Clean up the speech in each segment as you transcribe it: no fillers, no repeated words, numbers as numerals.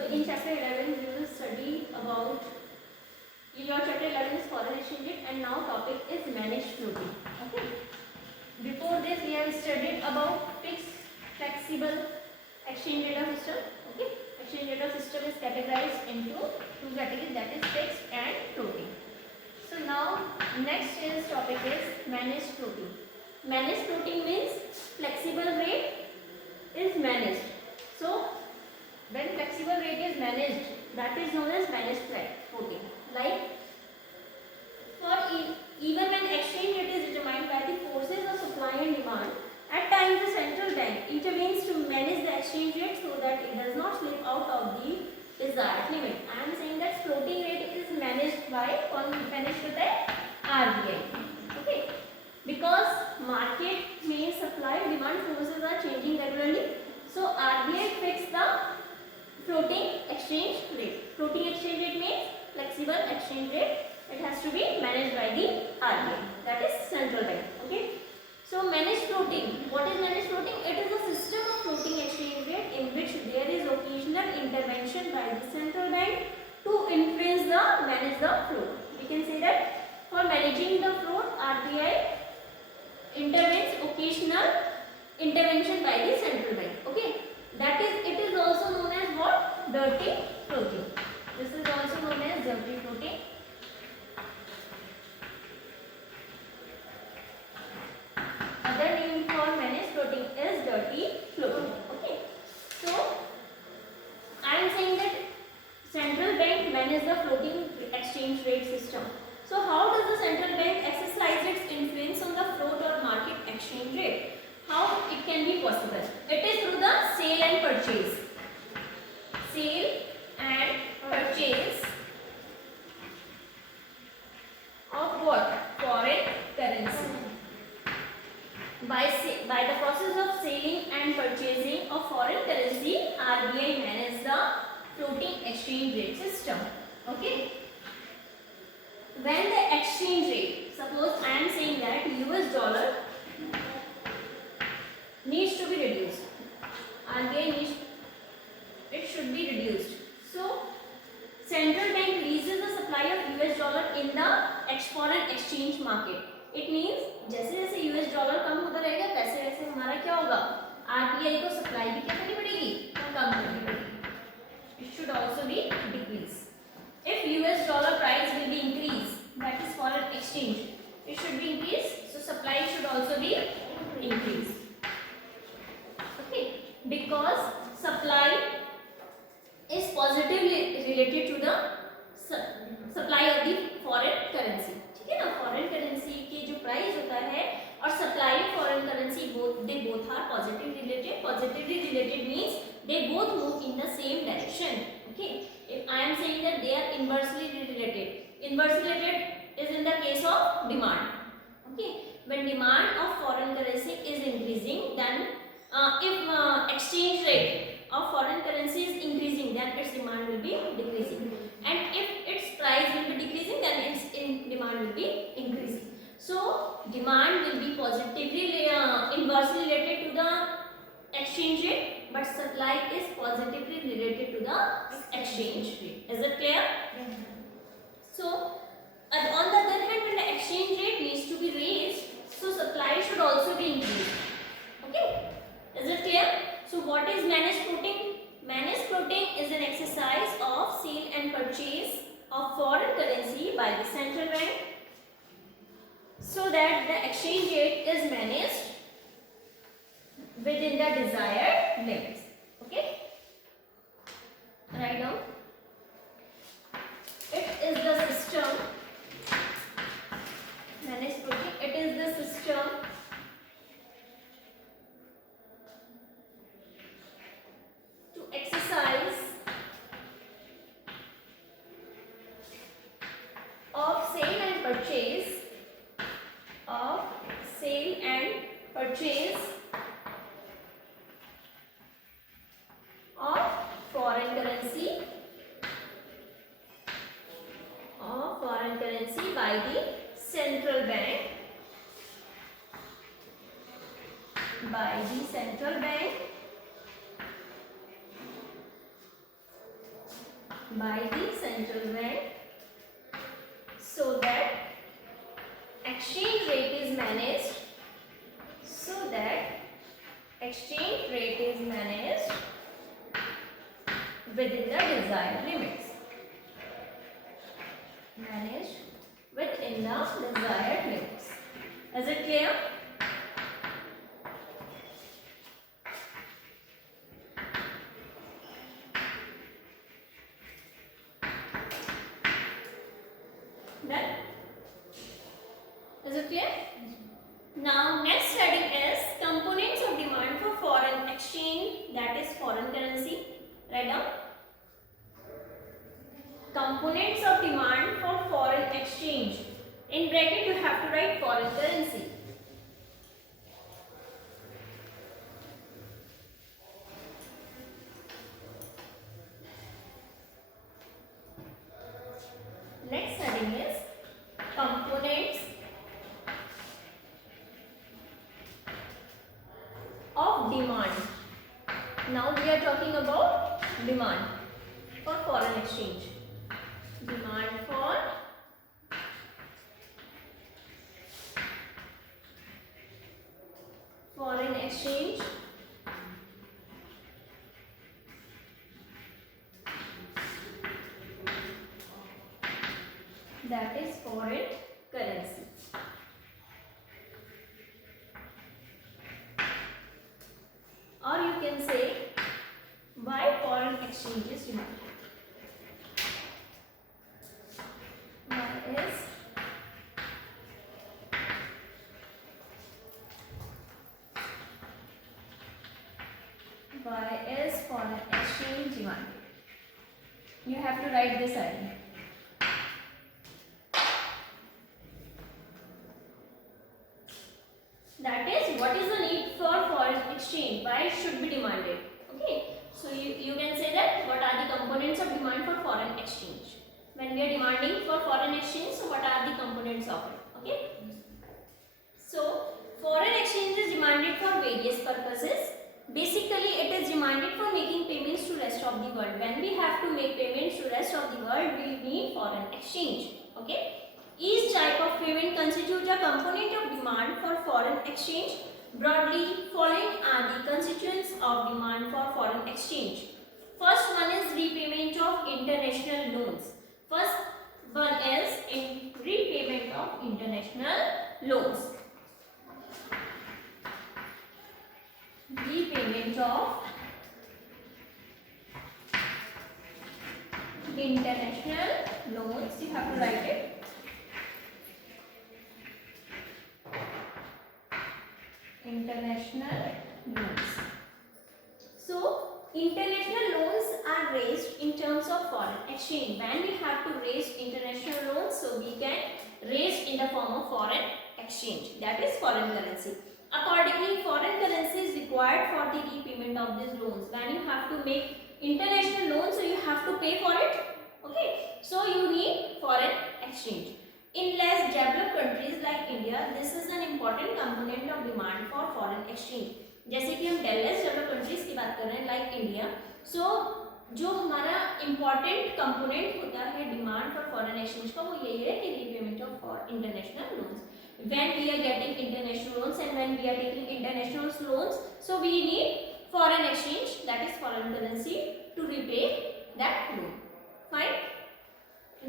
So in chapter 11 we will study about, your chapter 11 is foreign exchange rate and now topic is managed floating. Okay. Before this we have studied about fixed, flexible exchange rate of system. Okay. Exchange rate of system is categorized into two categories, that is fixed and floating. So now next is topic is managed floating. Managed floating means flexible rate is managed. So when flexible rate is managed, that is known as managed floating. Like for even when exchange rate is determined by the forces of supply and demand, at times the central bank intervenes to manage the exchange rate so that it does not slip out of the desired limit. I am saying that floating rate is managed by RBI. Okay, because market में supply and demand forces are changing regularly, so RBI fixes the floating exchange rate. Floating exchange rate means flexible exchange rate. It has to be managed by the RBI, that is central bank. Okay. So managed floating. What is managed floating? It is a system of floating exchange rate in which there is occasional intervention by the central bank to influence the manage the float. We can say that for managing the float, RBI intervenes occasional intervention by the central bank. Okay. That is, it is also known as what? Dirty floating. This is also known as dirty floating. Other name for managed floating is dirty floating. Okay. So I am saying that central bank manages the floating exchange rate system. So how does the central bank exercise its influence on the float or market exchange rate? How it can be possible? It is through the sale and purchase. Sale and purchase of what? Foreign currency. By the process of selling and purchasing of foreign currency, RBI manages the floating exchange rate system. Okay. When the exchange rate, suppose I am saying that US dollar needs to be reduced. RBI needs, it should be reduced. So central bank releases the supply of US dollar in the foreign exchange market. It means जैसे जैसे US dollar कम होता रहेगा वैसे वैसे हमारा क्या होगा, RBI को सप्लाई भी क्या करनी पड़ेगी, कम करनी पड़ेगी. It should also be decrease. If US dollar price will be increased, that is foreign exchange, it should be increased. So supply should also be increased. Okay, because supply is positively related to the supply of the foreign currency. ठीक है ना, foreign currency की जो price होता है और supply of foreign currency they both are positively related. Positively related means they both move in the same direction. Okay, if I am saying that they are inversely related, inversely related is in the case of demand. Okay, when demand of foreign currency is increasing, then if exchange rate of foreign currency is increasing, then its demand will be decreasing, and if its price will be decreasing, then its demand will be increasing. So demand will be positively inversely related to the exchange rate, but supply is positively related to the exchange rate. Is it clear? So on the other hand, when the exchange rate needs to be raised, so supply should also be increased. Okay, is it clear? So what is managed floating? Managed floating is an exercise of sale and purchase of foreign currency by the central bank so that the exchange rate is managed within the desired limits. Okay, write down. It is the system, managed floating, it is the system to exercise of sale and purchase of foreign currency by the central bank by the central bank so that exchange rate is managed within the desired limits. Managed within the desired limits. Is it clear? Done? Is it clear? Now next heading is components of demand for foreign exchange, that is foreign currency. Write down. Components of demand for foreign exchange. In bracket you have to write foreign currency. Next heading is components of demand. Now we are talking about demand for foreign exchange. Demand for foreign exchange. That is foreign currency. Or you can say why foreign exchange is demanded. Why is foreign exchange demanded? You have to write this idea. That is, what is the need for foreign exchange? Why it should be demanded? Okay. So you can say that what are the components of demand for foreign exchange? When we are demanding for foreign exchange, so what are the components of it? Okay. So foreign exchange is demanded for various purposes. Basically, it is demanded for making payments to rest of the world. When we have to make payments to rest of the world, we need foreign exchange. Okay. Each type of payment constitutes a component of demand for foreign exchange. Broadly, following are the constituents of demand for foreign exchange. First one is repayment of international loans. First one is in repayment of international loans. Repayment of international loans. You have to write it. International loans. So, international loans are raised in terms of foreign exchange. When we have to raise international loans, so we can raise in the form of foreign exchange. That is foreign currency. Accordingly, foreign currency is required for the repayment of these loans. When you have to make international loans, so you have to pay for it. Okay. So, you need foreign exchange. In less developed countries like India, this is an important component of demand for foreign exchange. जैसे कि हम less developed countries की बात कर रहे हैं like India, so जो हमारा important component होता है demand for foreign exchange का वो यही है कि repayment of international loans. When we are getting international loans and when we are taking international loans, so we need foreign exchange, that is foreign currency, to repay that loan. Fine.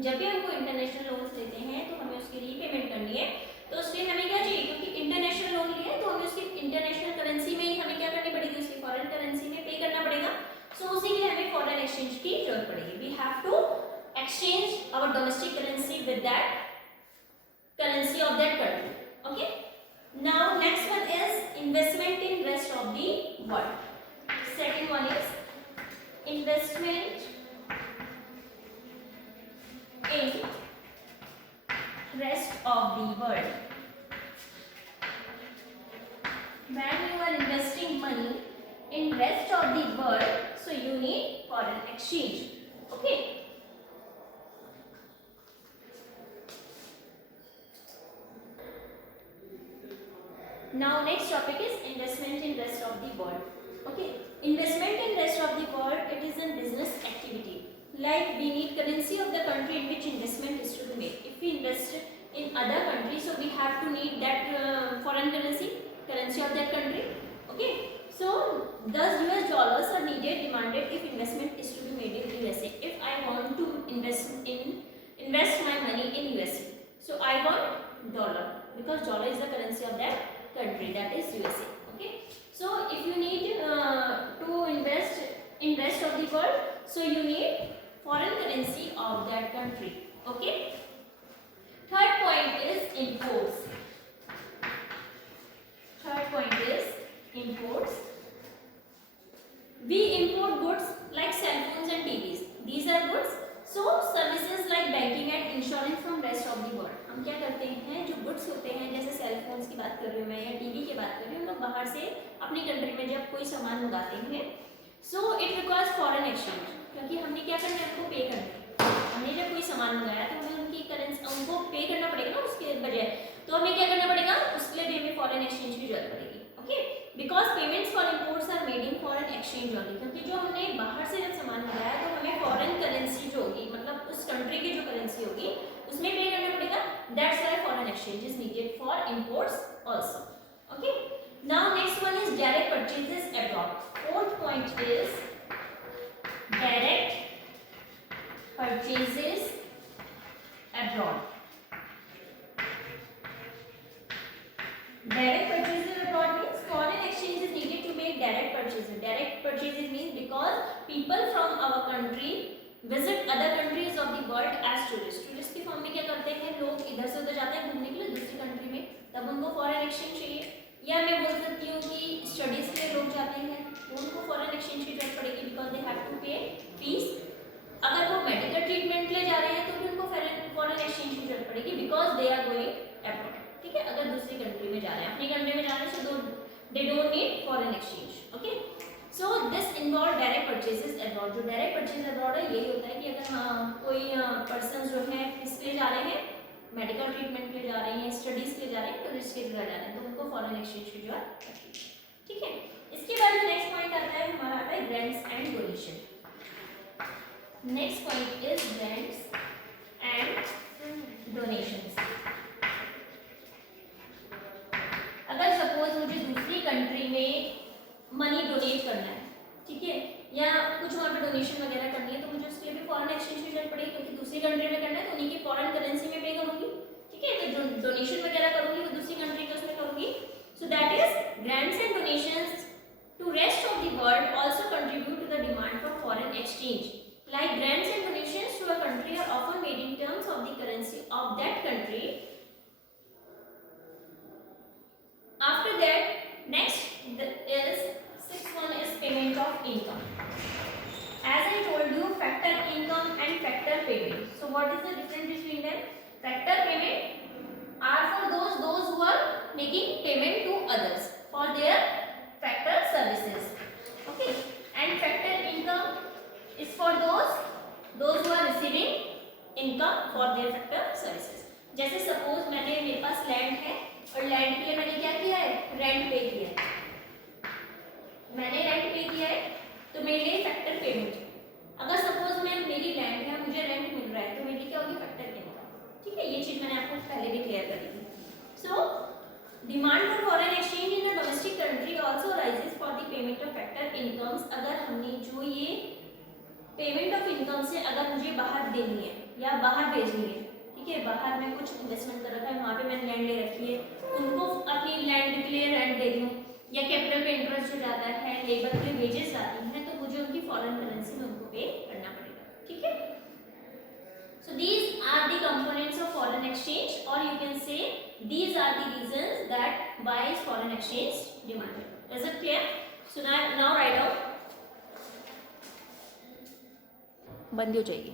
जब भी हमको international loans लेते हैं तो हमें उसकी repayment करनी है, तो उसके हमें क्या चाहिए, क्योंकि इंटरनेशनल लोन लिया है तो हमें उसकी इंटरनेशनल करेंसी में ही हमें क्या करनी पड़ेगी, उसकी फॉरेन करेंसी में पे करना पड़ेगा. सो उसी के लिए हमें फॉरेन एक्सचेंज की जरूरत पड़ेगी. We have to exchange our domestic currency with that currency of that country. Okay. Now next one is investment in rest of the world. Second one is investment in rest of the world. When you are investing money in rest of the world, so you need foreign exchange. Okay. Now next topic is investment in rest of the world. Okay. Investment in rest of the world, it is a business activity. like we need currency of the country in which investment is to be made. If we invest in other countries, so we have to need that foreign currency of that country. Okay, so thus US dollars are needed, demanded if investment is to be made in USA. If I want to invest my money in USA, so I want dollar, because dollar is the currency of that country, that is USA. Okay, so if you need to invest in rest of the world, so you need foreign currency of that country. Okay, third point is imports. Third point is imports. We import goods like cell phones and TVs. These are goods. So services like banking and insurance from rest of the world. हम क्या करते हैं, जो goods होते हैं, जैसे cell phones की बात कर रही हूँ मैं, या टीवी की बात कर रही हूँ, हम लोग बाहर से अपनी कंट्री में जब कोई सामान मंगाते हैं, so it requires foreign exchange, क्योंकि हमने क्या करना है, उनको पे करना है। हमने जब कोई सामान मंगाया तो हमें उनकी करेंसी, उनको पे करना पड़ेगा ना उसके बजाय, तो हमें क्या करना पड़ेगा, उसके लिए भी हमें फॉरेन एक्सचेंज की जरूरत पड़ेगी। Okay, because payments for imports are made in foreign exchange only, क्योंकि जो हमने बाहर से जब सामान मंगाया तो हमें फॉरेन करेंसी जो होगी, मतलब उस कंट्री की जो करेंसी होगी उसमें पे करना पड़ेगा। That's why foreign exchange is needed for imports also. Okay, now next one is direct purchases abroad. Fourth point is direct purchases abroad. Direct purchases abroad means foreign exchange is needed to make direct purchases. Direct purchases means because people from our country visit other countries of the world as tourists. Tourist की form में क्या करते हैं, लोग इधर से उधर जाते हैं घूमने के लिए दूसरी कंट्री में, तब उनको फॉरेन एक्सचेंज चाहिए। या मैं बोल सकती हूँ कि स्टडीज के लिए लोग जाते हैं तो उनको फॉरेन एक्सचेंज की जरूरत पड़ेगी, बिकॉज दे हैव टू पे फीस। अगर वो मेडिकल ट्रीटमेंट के लिए जा रहे हैं तो भी उनको फॉरेन एक्सचेंज की जरूरत पड़ेगी, because they are going abroad. ठीक है, अगर दूसरी कंट्री में जा रहे हैं, अपनी कंट्री में जा रहे हैं, so they don't need foreign exchange. Okay, so this involve direct purchases abroad. जो डायरेक्ट परचेज अब्रॉड है, यही होता है कि अगर कोई पर्सन जो है किसके लिए जा रहे हैं, मेडिकल ट्रीटमेंट के लिए जा रहे हैं, स्टडीज के लिए जा रहे हैं, टूरिस्ट के लिए जा रहे हैं, तो उनको फॉरेन एक्सचेंज की जरूरत है। ठीक है, इसके बाद नेक्स्ट पॉइंट आता है हमारा, आता है grants and donation. Next point is grants and donations. अगर सपोज मुझे दूसरी कंट्री में मनी डोनेट करना है, ठीक है, या कुछ वहाँ पे डोनेशन वगैरह करनी है, तो मुझे उसके लिए भी फॉरेन एक्सचेंज की जरूरत पड़ेगी, क्योंकि दूसरी कंट्री में करना है तो उन्हीं की फॉरेन करेंसी में पे करूँगी। ठीक है, तो जो डोनेशन वगैरह करूँगी वो दूसरी कंट्री के उसमें करूँगी। So that is grants and donations to rest of the world also contribute to the demand for foreign exchange. Like grants and donations to a country are often made in terms of the currency of that country. After that, next is sixth one is payment of income. As I told you, factor income and factor payment. So what is the difference between them? Factor payment are for those who are making payment to others for their factor services. Okay, and factor income is for those who are receiving income for their factor services. जैसे suppose मेरे पास land है और land के लिए मैंने क्या किया है, रेंट पे किया है, मैंने रेंट पे किया है तो मेरे लिए फैक्टर पेमेंट। अगर सपोज मेरी लैंड है, मुझे रेंट मिल रहा है, तो मेरी क्या होगी, फैक्टर इनकम। ठीक है, ये चीज मैंने आपको पहले भी क्लियर करी थी। So demand for foreign exchange in a domestic country also rises for the payment of factor incomes. अगर हमने जो ये पेमेंट ऑफ इनकम से अगर मुझे बाहर देनी है या बाहर भेजनी है, ठीक है, बाहर में कुछ इन्वेस्टमेंट कर रखा है, वहाँ पे मैंने लैंड ले रखी है, उनको अपनी लैंड के लिए रेंट दे दूँ, या कैपिटल पे इंटरेस्ट जो जाता है, लेबर के वेजेस जाती हैं, तो मुझे उनकी फॉरेन करेंसी में उनको पे करना पड़ेगा। ठीक है, so these are the components of foreign exchange, और you can say these are the reasons that why is foreign exchange demanded. Is it clear? So now write down, बंद हो जाएगी।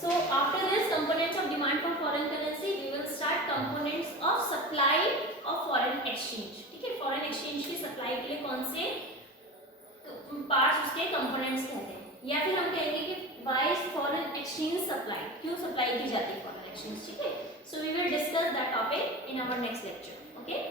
So after this components of demand for foreign currency, we will start components of supply of foreign exchange. ठीक है, foreign exchange की supply के लिए कौन से parts उसके components कहते हैं, या फिर हम कहेंगे कि why is foreign exchange supply, क्यों supply की जाती है foreign exchange। ठीक है, so we will discuss that topic in our next lecture. Okay.